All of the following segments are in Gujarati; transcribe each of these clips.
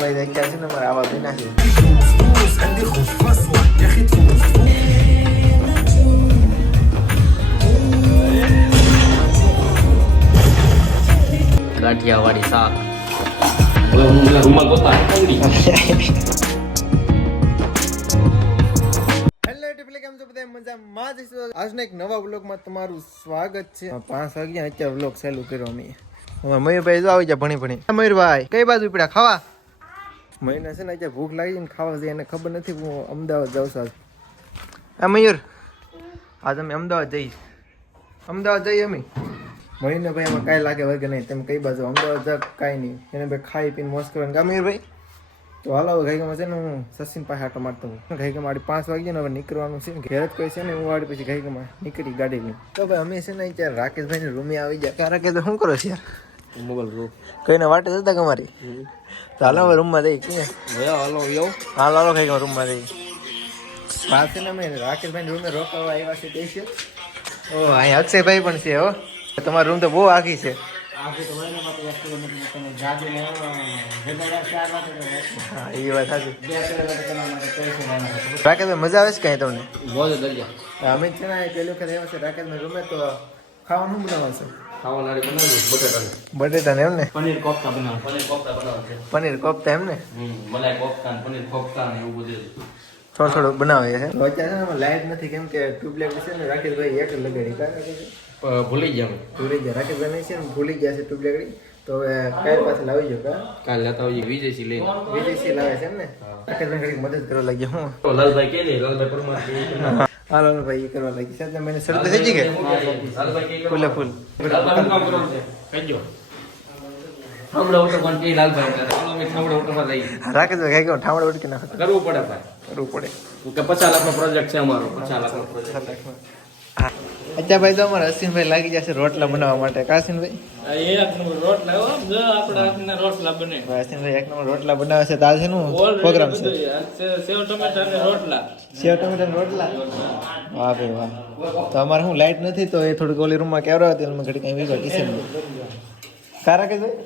ભાઈ અત્યારે છે ને મારે આવા બન્યા છે. ગાંઠિયાવાડી શાક. હવે હું પેલા રૂમાલ ગોતા પકડી. આજના એક નવા વ્લોગમાં તમારું સ્વાગત છે. 5 વાગ્યા અત્યારે વ્લોગ ચાલુ કર્યો અમે. મયુરભાઈ જો આવી જાય ભણી ભણી. મયુરભાઈ કઈ બાજુ ઉપડ્યા ખાવા? મયુરને છે ને અત્યારે ભૂખ લાગી છે ને ખાવા જઈએ એને ખબર નથી હું અમદાવાદ જાઉં છું. આ મયુર આજ અમે અમદાવાદ જઈશ. અમદાવાદ જઈએ અમે. મયુરને ભાઈ એમાં કાંઈ લાગે વર્ગ નહીં. તમે કઈ બાજુ અમદાવાદ જા કાંઈ નહીં. એને ભાઈ ખાઈ પીને મોજ કરવાનું કા મયુરભાઈ? તો હાલો ઘાઈગામાં છે ને હું સચિન પાસે આટો મારતો હું. ઘાઈગામાં 5 વાગ્યા ને હવે નીકળવાનું છે ને ઘેર જ કોઈ છે ને હું વાળી પછી ઘાઈગામાં નીકળી ગાડી લઈને. તો ભાઈ અમે છે ને અત્યારે રાકેશભાઈની રૂમે આવી ગયા. રાકેશ શું કરો છો યાર? મોબાઈલ રો કઈને વાટે જતા તમારી? તો હાલો હવે રૂમમાં જઈ કે હાલો યો હાલો હાલો ઘાઈગામાં રૂમમાં જઈ. વાત છે ને અમે રાકેશભાઈની રૂમે રોકાવા આવ્યા છે તે છે. ઓ અહીંયા અક્ષયભાઈ પણ છે હો. તમારી રૂમ તો બહુ આખી છે. હા એ વાત સાચી. રાકેશભાઈ મજા આવે છે કઈ તમને? મોજ દરિયા. અમે છે ને પેલું વખત આવ્યા છે રાકેશભાઈ રૂમે તો ખાવાનું બનાવશે. ખાવાનારી બનાવી બટેટા. બટેટા ને એમ ને? પનીર કોફતા બનાવ. પનીર કોફતા બનાવે છે. પનીર કોફતા એમ ને? મલાઈ કોફતા પનીર કોફતા ને એવું બધું થોડું થોડું બનાવે છે. અત્યારે લાઈટ નથી કેમ કે ટ્યુબલાઇટ છે ને રાકેશભાઈ એક લગાડી ભૂલી ગયા રાકેશભાઈ છે ને ભૂલી ગયા છે ટ્યુબલાઇટ. તો હવે કાલ પાછળ લાવી જો કા કાલ લેતા આવીએ વિજયસિંહ લઈને. વિજયસિંહ લાવે છે એમ ને? રાકેશભાઈ ઘડી મદદ કરવા લાગ્યા હું. લાલભાઈ કે લાલભાઈ પરમાર હાલો ભાઈ એ કરવા લાગી છે. મને શરદી થઈ ગઈ કે ફૂલે ફૂલ રાકેશભાઈ કઈ ગયો ઠામડા ઉડકી નાખો. કરવું પડે ભાઈ, કરવું પડે. 50 લાખનો પ્રોજેક્ટ છે અમારો. 50 લાખનો પ્રોજેક્ટ. અત્યારે ભાઈ તો અમારે અશ્વિનભાઈ લાગી જશે રોટલા બનાવવા માટે. કાશીનભાઈ એક નંબર રોટલા હો જો આપણા હાથના રોટલા બને. અશ્વિનભાઈ એક નંબર રોટલા બનાવે છે. તાલ છે નું પ્રોગ્રામ છે? સેવ ટમેટા અને રોટલા. સેવ ટમેટા રોટલા. વાહ ભાઈ વાહ. તો અમારે શું લાઈટ નથી તો એ થોડીક ઓલી રૂમમાં કેવરા હતી એમાં ઘડી કઈ વિગો કિશન કારા કે ભાઈ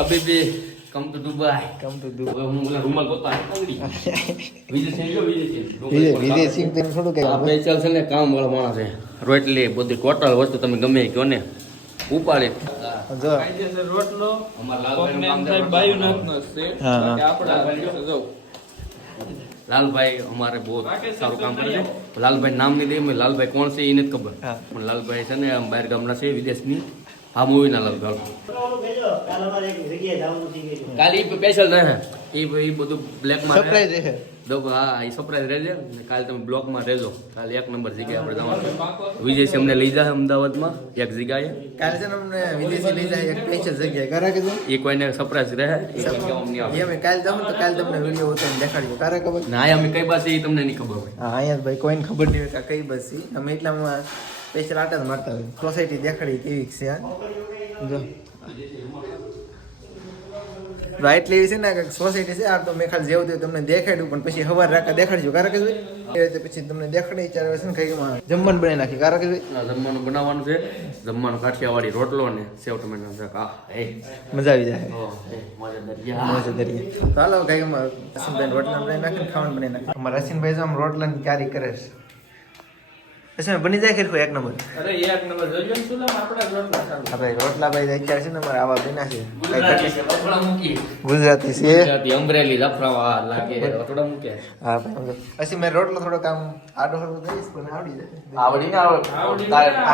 અભી બી come to Dubai. Come to Dubai. હું ઓલા રૂમાલ ગોતા પકડી. વિદેશી તેમ થોડું કઈ આ સ્પેશિયલ છે ને કામ વાળા માણસ છે. રોટલી બધી ટોટલ વસ્તુ તમે ગમે કયો ને ઉપાડે. જો કાયદેસર રોટલો અમાર કોકને એમ થાય બાયુનો હાથનો છે બાકી આપણા હાથનો જો લાલભાઈ અમારે બહુ સારું કામ કરે છે. લાલભાઈ નામ નહીં દે લાલભાઈ કોણ છે એ નથી ખબર પણ લાલભાઈ છે ને બહાર ગામના છે વિદેશની. આ મૂવી ના લાલભાઈ કાલે સ્પેશિયલ રહે એ બધું બ્લેક માં સરપ્રાઈઝ છે. હા એ સરપ્રાઈઝ રહેજે. કાલે તમે બ્લોક માં રહેજો. કાલે 1 નંબર જગ્યાએ આપણે જવાનું. વિજયસિંહ અમને લઈ જાય અમદાવાદમાં એક જગ્યાએ. કાલે છે ને અમને વિદેશી લઈ જાય એક સ્પેશિયલ જગ્યાએ કારા કે એ કોઈને સરપ્રાઈઝ રહે અમે કાલે જાઉં તો કાલે તમને વિડીયો ઉતારીને દેખાડ્યો. કારા ખબર? ના અમે કઈ પાસે એ તમને નહીં ખબર હોય. હા અહીંયા ભાઈ કોઈને ખબર નહીં હોય કે કઈ બસ છે. અમે એટલામાં સ્પેશિયલ આટા જ મારતા હોય. સોસાયટી દેખાડી કેવી છે જો રાઈટ લેવી છે ને સોસાયટી છે. આ તો મેં ખાલી જેવું તમને દેખાડ્યું પણ પછી હવાર રાખા દેખાડજો. કારણ કે એ રીતે પછી તમને દેખાડી ચાર વર્ષ ને કઈ જમવાનું બનાવી નાખી. કારણ કે જમવાનું બનાવવાનું છે. જમવાનું કાઠિયાવાડી રોટલો ને સેવ ટમેટાનું શાક. મજા આવી જાય. મજા દરિયા. તો હાલો કઈ રસીનભાઈ રોટલા બનાવી નાખીને ખાવાનું બનાવી નાખે. અમારા રસીનભાઈ જો આમ રોટલાની તૈયારી કરે છે. પછી બની જાય ખરેખર એક નંબર. અરે એક નંબર જોજો ને સુલા આપણા રોટલા સારું. હા ભાઈ રોટલા ભાઈ અત્યારે છે ને અમારે આવા બન્યા છે. ગુજરાતી ગુજરાતી છે. અમરેલી લફરાવા લાગે થોડા મૂકે. હા ભાઈ પછી મેં રોટલો થોડો કામ આડો હળવો દઈશ પણ આવડી જાય. આવડી ને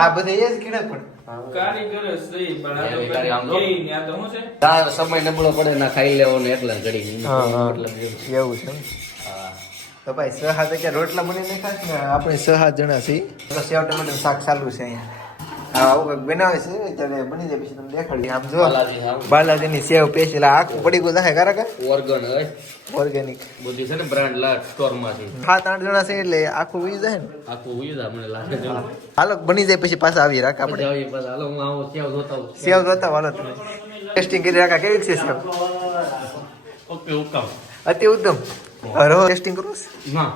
આ બધે એ જ કીડા પણ કારીગર સહી પણ આ તો કારી આમ કેઈ ને આ તો શું છે સમય નબળો પડે ના ખાઈ લેવો ને એકલા ઘડી. એવું છે તો ભાઈ 6-7 અત્યારે રોટલા બની નાખાશ ને આપણે 6-7 જણા છીએ. તો સેવ ટમેટાનું શાક ચાલુ છે અહીંયા. હા આવું કંઈક બનાવે છે ત્યારે બની જાય પછી તમને દેખાડી. આમ જો બાલાજીની સેવ સ્પેશિયલ આખું પડી ગયું થાય કારક ઓર્ગન ઓર્ગેનિક બધી છે ને બ્રાન્ડ લાટ સ્ટોર માંથી 7-8 જણા છે એટલે આખું ઉઈ જાય ને આખું ઉઈ જાય મને લાગે છે. હાલો બની જાય પછી પાછા આવી રાખ આપણે હાલો હું આવો સેવ જોતા હું સેવ જોતા હાલો તમે ટેસ્ટિંગ કરી રાખા કેવી છે સેવ? ઓકે ઉકામ અતિ ઉત્તમ. હવે ટેસ્ટિંગ કરું ના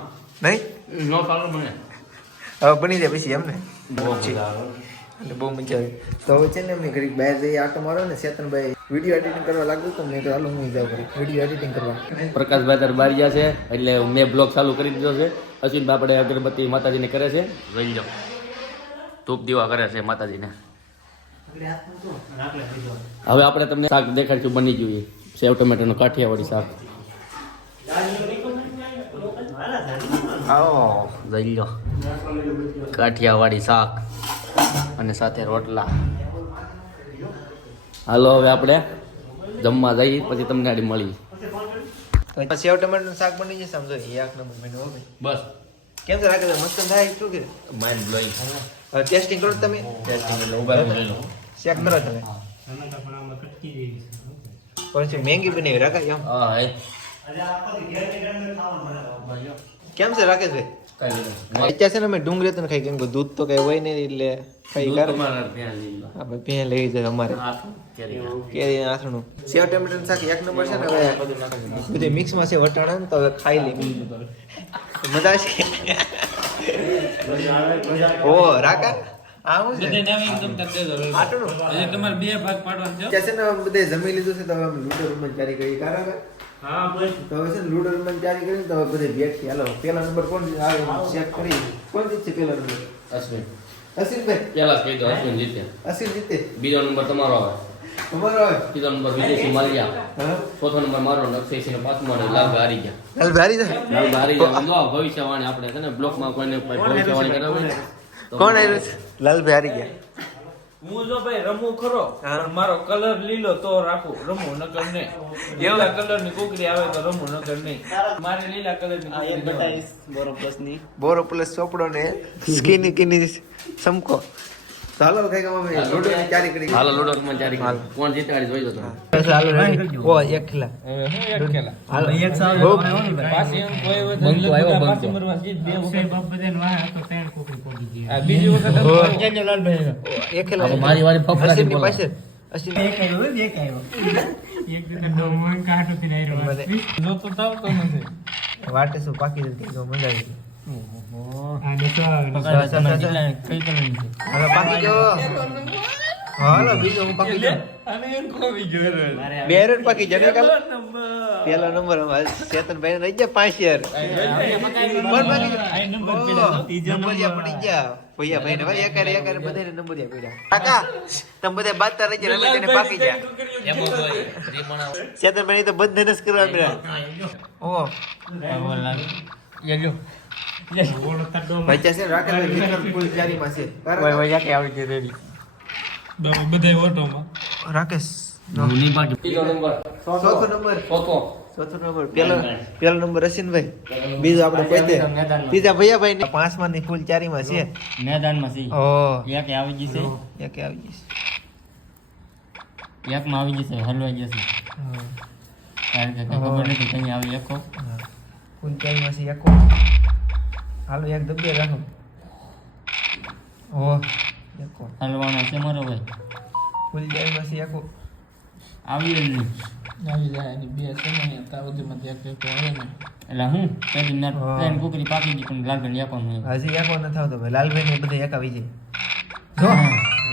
નહીં નો ચાલો મને હવે બની જાય પછી એમને એટલે બહુ મજા આવી. તો હવે છે ને મેં ઘડીક બહાર જઈ આટો મારો ને ચેતનભાઈ વિડીયો એડિટિંગ કરવા લાગ્યું તો મેં ચાલો હું જાઉં ઘડીક વિડીયો એડિટિંગ કરવા. પ્રકાશભાઈ તાર બારી ગયા છે એટલે મેં બ્લોગ ચાલુ કરી દીધો છે. અશ્વિનભાઈ આપણે અગરબત્તી માતાજીને કરે છે. જોઈ લો ધૂપ દીવા કરે છે માતાજીને. હવે આપણે તમને શાક દેખાડશું બની ગયું. સેવ ટમેટાનું કાઠિયાવાડી શાક. આવો જોઈ લો કાઠિયાવાડી શાક અને સાથે રોટલા. હાલો હવે આપણે જમવા જઈએ પછી તમને આડી મળી. તો સેવ ટમેટાનું શાક બની જશે સમજો એક નંબર મેનુ હો ભાઈ. બસ કેમ છે રાખે મસ્ત થાય શું કે માઇન્ડ બ્લોઈંગ. હવે ટેસ્ટિંગ કરો તમે ટેસ્ટિંગ એટલે ઉભા રહી લો. ચેક કરો તમે પણ છે મહેંગી બનાવી રાખાય એમ. હા હે કેમ છે રાકેશભાઈ? કઈ નહીં. અત્યારે છે ને અમે ડુંગળી તો ખાઈ કેમ કે દૂધ તો કઈ હોય નહીં એટલે ખાઈ દૂધ કારણ તમારા ત્યાં લઈ લો. આપણે પે લઈ જાય અમારે આ કેરી ના. કેરી આથણું સેવ ટમેટાનું શાક એક નંબર છે ને. હવે બધું મિક્સમાં છે વટાણા ને તો હવે ખાઈ લે મજા આવશે. ઓ રાકા આવું છે આટલું તમારે 2 ભાગ પાડવાના છે. કે છે ને બધે જમી લીધું છે તો હવે અમે લૂડો રૂમમાં તૈયારી કરી કારણ હા બસ તો હવે છે ને લૂડો રૂમમાં તૈયારી કરી તો હવે બધે ભેટ થી હાલો પેલા નંબર કોણ છે આ ચેક કરી કોણ જીતશે પેલા નંબર? અશ્વિન અસીલભાઈ. પેલા કહી દો અશ્વિન જીતે. અસીલ જીતે. બીજો નંબર તમારો આવે. તમારો આવે. ત્રીજો નંબર વિદેશી માલિયા. હા ચોથો નંબર મારો ને અક્ષયસિંહ ને પાંચમો ને લાલભાઈ હારી ગયા. હાલ ભારી છે. લાલભાઈ હારી ગયા. જો ભવિષ્યવાણી આપણે છે ને બ્લોકમાં કોઈને ભવિષ્યવાણી કરાવી ને તો કોણ આવ્યું છે? લાલભાઈ હારી ગયા. હું જો ભાઈ રમું ખરો હા. પણ મારો કલર લીલો તો રાખું રમું નકર નહીં. લીલા કલર ની કુકરી આવે તો રમું નકર નહીં. મારે લીલા કલર ની કુકરી બોરો પ્લસ ચોપડો ને સ્કીની કિની સમકો. ચાલો કઈ કામ અમે લૂડો ની તૈયારી કરી. હાલો લૂડો માં જારી હાલો. કોણ જીતાડી જોઈ લો તમે. ચાલો રેડી. ઓ એક ખીલા. હવે હું એક કેલા હાલો એક સાવ પાછી એમ કોઈ વખત પાછી મરવા જીત 2 વખત આ બીજી વખત એક ખીલા. મારી વારી ફફડા થી બોલો. પાસે અસીલ જો તો તાવ તો નથી વાટે શું પાકી જતી તો મજા આવી. હવે પાકી જો. હાલો બીજો હું પાકી જાઉં. અને એમ કોઈ જોર બે રેડ પાકી જને કાલ પેલો નંબર અમાર ચેતનભાઈ ને રહી ગયા 5 શેર. કોણ પાકી ગયો? ત્રીજો નંબર પડી ગયા. ભૈયા ભાઈ ને ભાઈ એકારે બધાને નંબર પડ્યા. કાકા તમે બધા બાતતા રહી ગયા રમેશ ને પાકી ગયા. ચેતનભાઈ તો બધાને જ કરવા મળ્યા. ઓ ભાઈ છે રાખે વિનર ફૂલ જારીમાં છે. બધાય ઓટોમાં રાકેશ ત્રીજો નંબર ચોથો નંબર ચોથો પેલો નંબર અશ્વિનભાઈ. બીજો આપણે પોતે ત્રીજા ભૈયાભાઈ ને 5 માંથી ફૂલ ચારીમાં છે. મેદાનમાં છે ઓ એક આવી જશે એક આવી જશે. એકમાં આવી જશે હલવાઈ જશે કારણ કે ખબર નથી કઈ આવી એકો ફૂલ ચારીમાં છે એકો. હાલો એક દબે રાખો. ઓ એકો હલવાનો છે મારો ભાઈ ફૂલ ચારીમાં છે એકો. આવી જ નહીં આવી જાય એની 2 છે ને ત્યાં સુધીમાં એક આવે ને એટલે હું પેલી મેં પ્લેન કુકરી પાકી ગઈ પણ લાગે એકોનું હજી એકો ન થાવ તો ભાઈ લાલભાઈ ને બધા એક આવી જાય.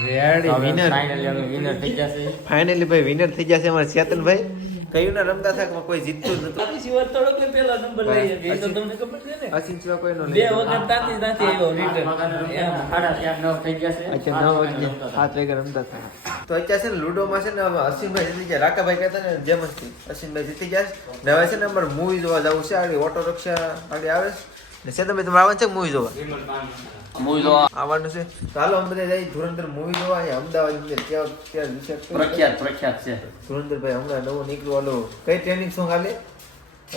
રેડી વિનર વિનર થઈ જશે ફાઇનલી ભાઈ વિનર થઈ જશે અમારા ચેતનભાઈ. કયું ના રમતા થાકમાં કોઈ જીતતું જ નતું. સિવાય થોડો કે પેલા નંબર લઈ ગઈ તો તમને ખબર છે ને અસીન સિવાય કોઈ નો 2 વખત તાતી આવ્યો રિટર્ન એમ 8:30 થઈ જશે અચ્છા 9 વાગે 7 વાગે રમતા હતા. તો અત્યારે છે ને લૂડોમાં છે ને હવે અસીનભાઈ જીતી ગયા. રાકાભાઈ કહેતા ને જેમ જ અસીનભાઈ જીતી ગયા છે. ને હવે છે ને અમારે મૂવી જોવા જવું છે. આગળ ઓટો રિક્ષા આગળ આવે છે ને ચેતનભાઈ તમારે આવવાનું છે મૂવી જોવા? મૂવી જોવા આવવાનું છે. ચાલો અમે બધા જઈએ ધુરંધર મૂવી જોવા. અહીંયા અમદાવાદ અંદર ત્યાં વિચાર પ્રખ્યાત છે. ધુરંધરભાઈ હમણાં નવો નીકળ્યો ઓલો કઈ ટ્રેનિંગ સોંગ હાલે?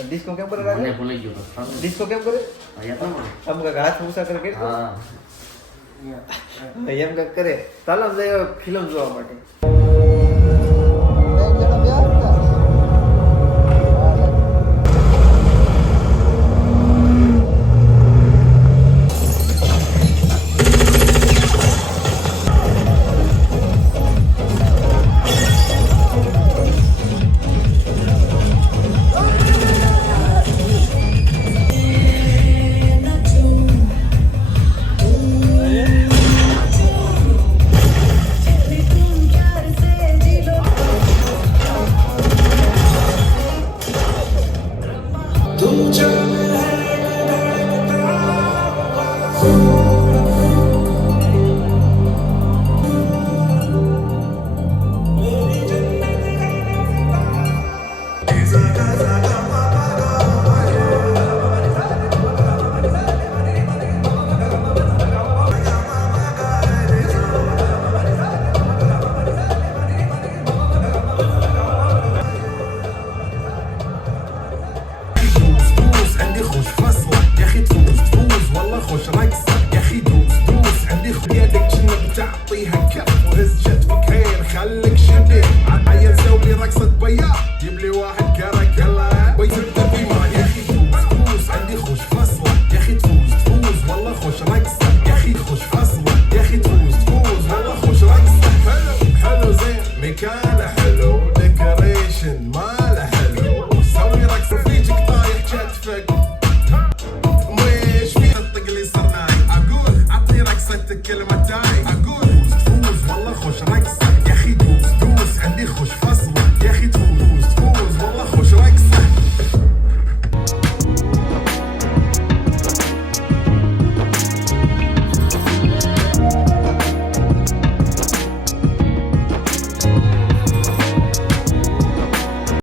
ડિસ્કો કેમ કરે મને રાખે? ભૂલી ગયો. ડિસ્કો કેમ કરે? અહીંયા તો મળે. આમ કાંઈક હાથ ઊંચા કરે કે હા એમ કાંઈક કરે. ચાલો અમે જઈએ ફિલ્મ જોવા માટે. kept for his chest.